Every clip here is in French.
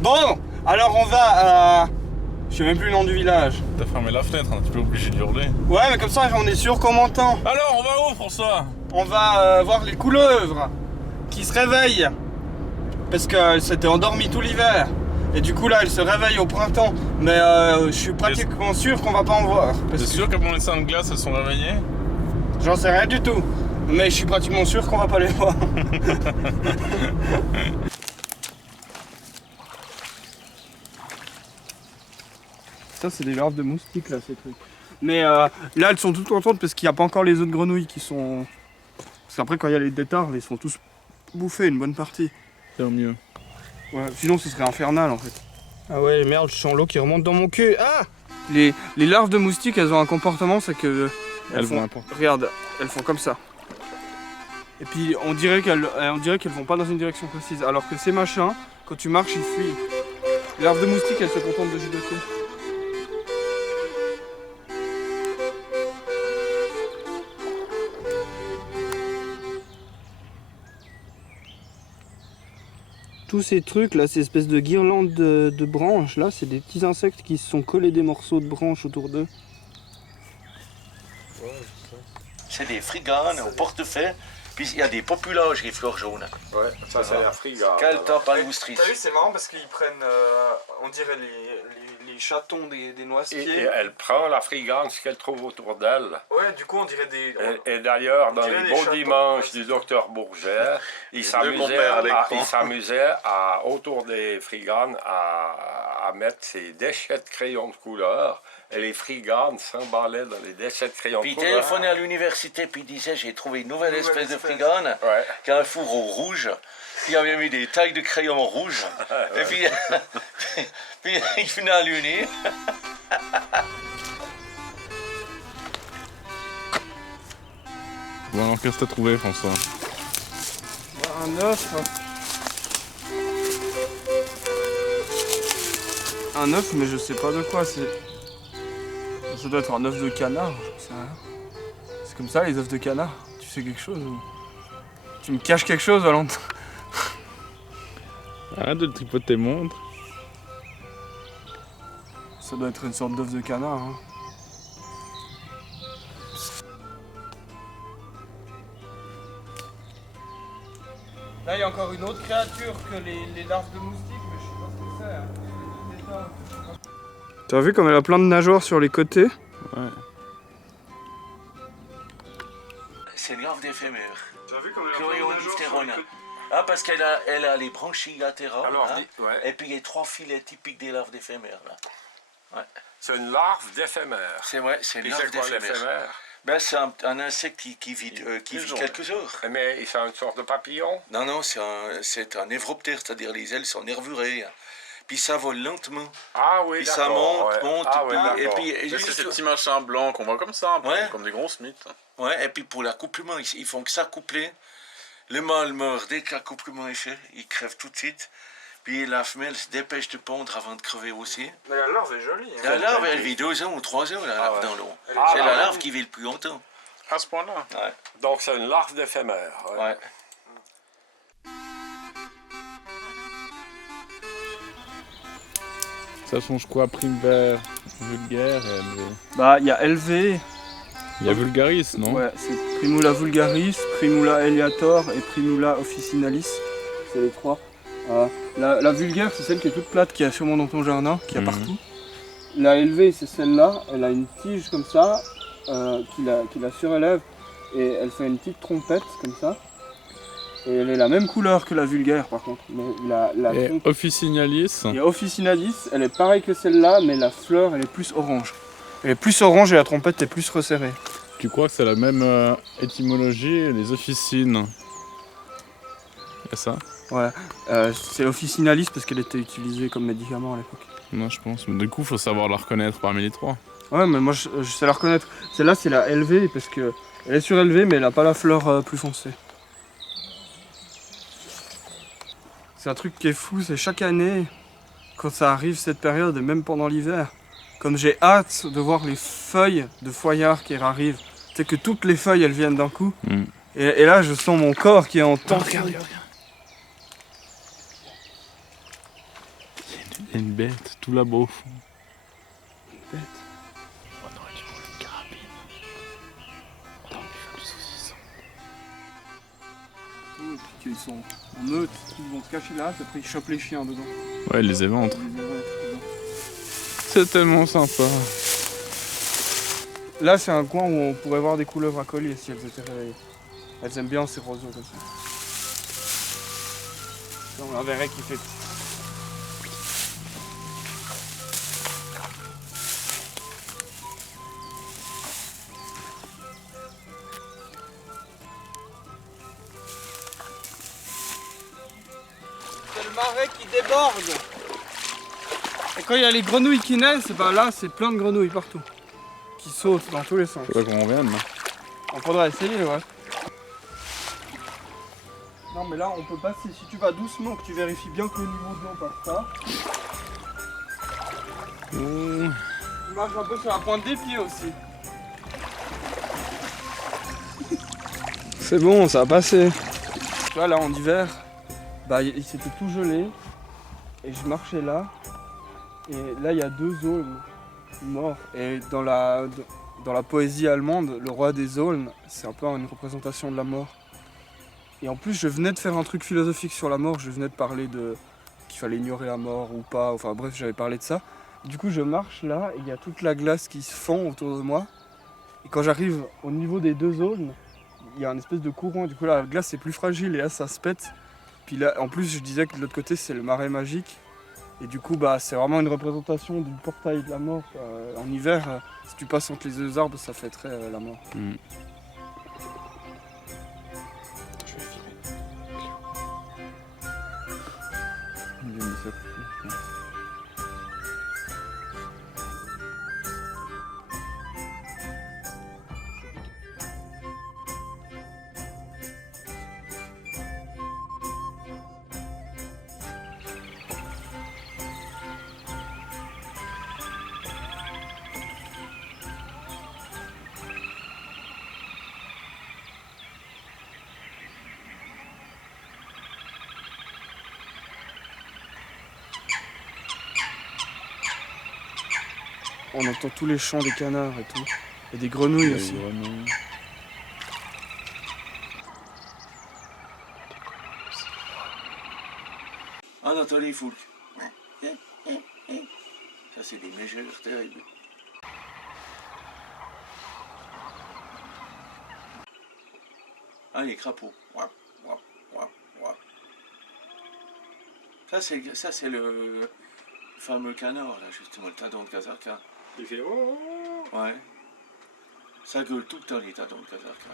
Bon, alors on va à... Je sais même plus le nom du village. T'as fermé la fenêtre, un petit peu obligé de hurler. Ouais, mais comme ça on est sûr qu'on m'entend. Alors, on va où pour ça? On va voir les couleuvres qui se réveillent. Parce qu'elles s'étaient endormies tout l'hiver. Et du coup là, elles se réveillent au printemps. Mais je suis pratiquement sûr qu'on va pas en voir. T'es sûr que mon dessin de glace, elles sont réveillées? J'en sais rien du tout. Mais je suis pratiquement sûr qu'on va pas les voir. Ça, c'est des larves de moustiques, là, ces trucs. Mais là, elles sont toutes contentes parce qu'il n'y a pas encore les autres grenouilles qui sont... Parce qu'après, quand il y a les détards, ils sont tous bouffés, une bonne partie. Tant mieux. Ouais, sinon, ce serait infernal, en fait. Ah ouais, merde, je sens l'eau qui remonte dans mon cul. Ah! Les larves de moustiques, elles ont un comportement, c'est que... Elles font... vont n'importe. Regarde, elles font comme ça. Et puis, on dirait qu'elles vont pas dans une direction précise. Alors que ces machins, quand tu marches, ils fuient. Les larves de moustiques, elles se contentent de gigoter. Tous ces trucs là, ces espèces de guirlandes de branches là, c'est des petits insectes qui se sont collés des morceaux de branches autour d'eux. C'est des friganes au portefeuille, puis il y a des populages et fleurs jaunes. Ouais, ça c'est la frigane. Quel temps palustris. T'as vu, c'est marrant parce qu'ils prennent, on dirait les chatons des noisetiers. Et elle prend la frigane, ce qu'elle trouve autour d'elle. Ouais, du coup on dirait des... Et d'ailleurs, dans dirait les des beaux chatons. dimanches du docteur Bourget, il s'amusait autour des friganes à mettre ses déchets de crayons de couleur. Et les friganes s'emballaient dans les déchets de crayons Puis de il couleur. téléphonait à l'université, puis il disait j'ai trouvé une nouvelle espèce de frigane Ouais. qui a un fourreau rouge. Puis il avait mis des tailles de crayons rouges. Et puis, puis il venait à l'uni. Bon, alors qu'est-ce que t'as trouvé, François? Un œuf. Un œuf, mais je sais pas de quoi, c'est... Ça doit être un œuf de canard, je sais rien. C'est comme ça les œufs de canard. Tu sais quelque chose ou... Tu me caches quelque chose, Valentin? Arrête de le tripoter, montre. Ça doit être une sorte d'œuf de canard. Hein. Là, il y a encore une autre créature que les larves de moustiques, mais je sais pas ce que c'est. Hein. T'as vu comme elle a plein de nageoires sur les côtés? Ouais. C'est une larve d'éphémère. T'as vu comme elle a Chloéodiptérone. Ah, parce qu'elle a les branchies latérales. Alors, hein, ouais. et puis les trois filets typiques des larves d'éphémères. Là. Ouais. C'est une larve d'éphémère. C'est vrai, c'est une Puis larve c'est quoi d'éphémère. l'éphémère? Ben, c'est un insecte qui vit quelques heures. Mais c'est une sorte de papillon. Non, non, c'est un névroptère, c'est-à-dire les ailes sont nervurées. Puis ça vole lentement. Ah oui, Puis d'accord. ça monte, ouais. monte, Ah, puis, ouais, et puis C'est juste- ces petits machins blancs qu'on voit comme ça, un peu, Ouais. comme des grosses mythes. ouais, et puis pour l'accouplement, ils font que s'accoupler. Le mâle meurt dès que l'accouplement est fait, il crève tout de suite. Puis la femelle se dépêche de pondre avant de crever aussi. Mais la larve est jolie. Hein. La larve, elle vit 2 ans ou 3 ans, la larve ouais. dans l'eau. est- C'est Ah, la ouais. larve qui vit le plus longtemps. À ce point-là. Ouais. Donc c'est une larve d'éphémère. Ouais. Ouais. Ça change quoi? Primevère, vulgaire et LV. Bah, il y a LV. Il y a vulgaris, non? Ouais, c'est Primula vulgaris, Primula eleator et Primula officinalis. C'est les trois. La vulgaire, c'est celle qui est toute plate, qui est sûrement dans ton jardin, qui est Mhm. partout. La élevée, c'est celle-là. Elle a une tige comme ça, qui la surélève. Et elle fait une petite trompette comme ça. Et elle est la même couleur que la vulgaire, par contre. Mais la Et trompe- officinalis? et officinalis, elle est pareille que celle-là, mais la fleur, elle est plus orange. Elle est plus orange et la trompette est plus resserrée. Tu crois que c'est la même étymologie, les officines? Et ça? Ouais, c'est officinalis parce qu'elle était utilisée comme médicament à l'époque. Non, je pense. Mais du coup, faut savoir la reconnaître parmi les trois. Ouais, mais moi je sais la reconnaître. Celle-là, c'est la LV parce que elle est surélevée, mais elle n'a pas la fleur plus foncée. C'est un truc qui est fou, c'est chaque année, quand ça arrive cette période, et même pendant l'hiver, comme j'ai hâte de voir les feuilles de foillard qui arrivent. C'est que toutes les feuilles, elles viennent d'un coup. Mm. Et là, je sens mon corps qui est en tension. Regarde. Il y a une bête tout là-bas au fond. Une bête. On aurait dû prendre une carabine. On aurait pu faire du saucisson. Et puis qu'ils sont en meute, ils vont se cacher là, puis après ils chopent les chiens dedans. Ouais, les éventres. Ils les éventrent dedans. C'est tellement sympa. Là c'est un coin où on pourrait voir des couleuvres à collier si elles étaient réveillées. Elles aiment bien ces roseaux comme ça. Là, on la verrait qui fait. C'est le marais qui déborde. Et quand il y a les grenouilles qui naissent, bah là c'est plein de grenouilles partout. Qui sautent dans tous les sens. Je sais pas comment on vient là. On faudra essayer, ouais. Non mais là on peut passer, si tu vas doucement, que tu vérifies bien que le niveau de l'eau passe pas. Tu marches un peu sur la pointe des pieds aussi. C'est bon, ça a passé. Tu vois là en hiver, bah il s'était tout gelé. Et je marchais là. Et là il y a 2 aulnes morts. Et dans la poésie allemande, le roi des aulnes, c'est un peu une représentation de la mort. Et en plus, je venais de faire un truc philosophique sur la mort, je venais de parler de qu'il fallait ignorer la mort ou pas, enfin bref, j'avais parlé de ça. Du coup, je marche là, et il y a toute la glace qui se fond autour de moi. Et quand j'arrive au niveau des 2 aulnes, il y a une espèce de courant, du coup la glace est plus fragile et là ça se pète. Puis là, en plus, je disais que de l'autre côté, c'est le marais magique. Et du coup, bah, c'est vraiment une représentation du portail de la mort. En hiver, si tu passes entre les 2 arbres, ça fêterait la mort. On entend tous les chants des canards et tout. Et des grenouilles aussi. Anatoly Foulk. Ça, c'est des mégères terribles. Ah, les crapauds. Ça, c'est le fameux canard, là, justement, le tadon de Kazarka. Il fait oh. Ouais. Ça gueule tout le temps, les tadons de Kazarka.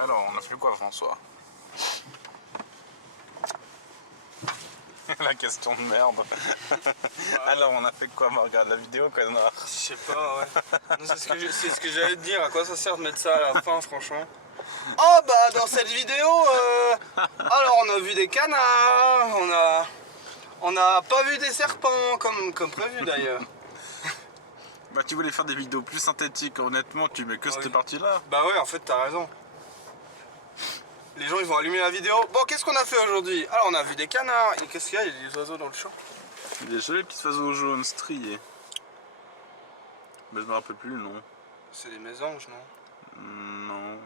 Alors, on a fait quoi, François? La question de merde. Alors, on a fait quoi? On regarde la vidéo, connard. Je sais pas, ouais. C'est ce que j'allais te dire. À quoi ça sert de mettre ça à la fin, franchement? Oh, bah, dans cette vidéo, alors on a vu des canards, on a pas vu des serpents, comme prévu d'ailleurs. Bah, tu voulais faire des vidéos plus synthétiques, honnêtement, tu mets que cette partie-là. Bah ouais, en fait, t'as raison. Les gens, ils vont allumer la vidéo. Bon, qu'est-ce qu'on a fait aujourd'hui? Alors, on a vu des canards. Et qu'est-ce qu'il y a? Il y a des oiseaux dans le champ. Il y a jolis petits oiseaux jaunes striés. Mais je me rappelle plus le nom. C'est des mésanges, non? Non.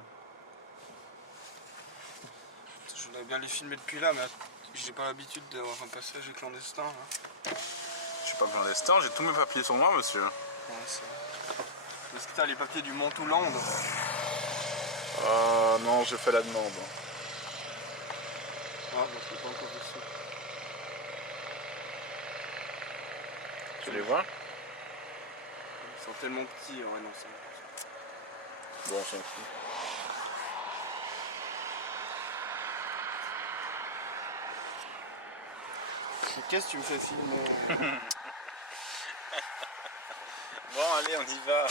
Je voudrais bien les filmer depuis là, mais j'ai pas l'habitude d'avoir un passage clandestin. Là. Je suis pas clandestin, j'ai tous mes papiers sur moi, monsieur. Ouais, c'est vrai. Est-ce que t'as les papiers du Montouland? Non, Non, je fais la demande. Ah, moi je l'ai pas encore reçu. Tu les vois? Ils sont tellement petits, ouais non c'est... Bon, on s'en fout. Qu'est-ce que tu me fais filmer? Bon, allez, on y va.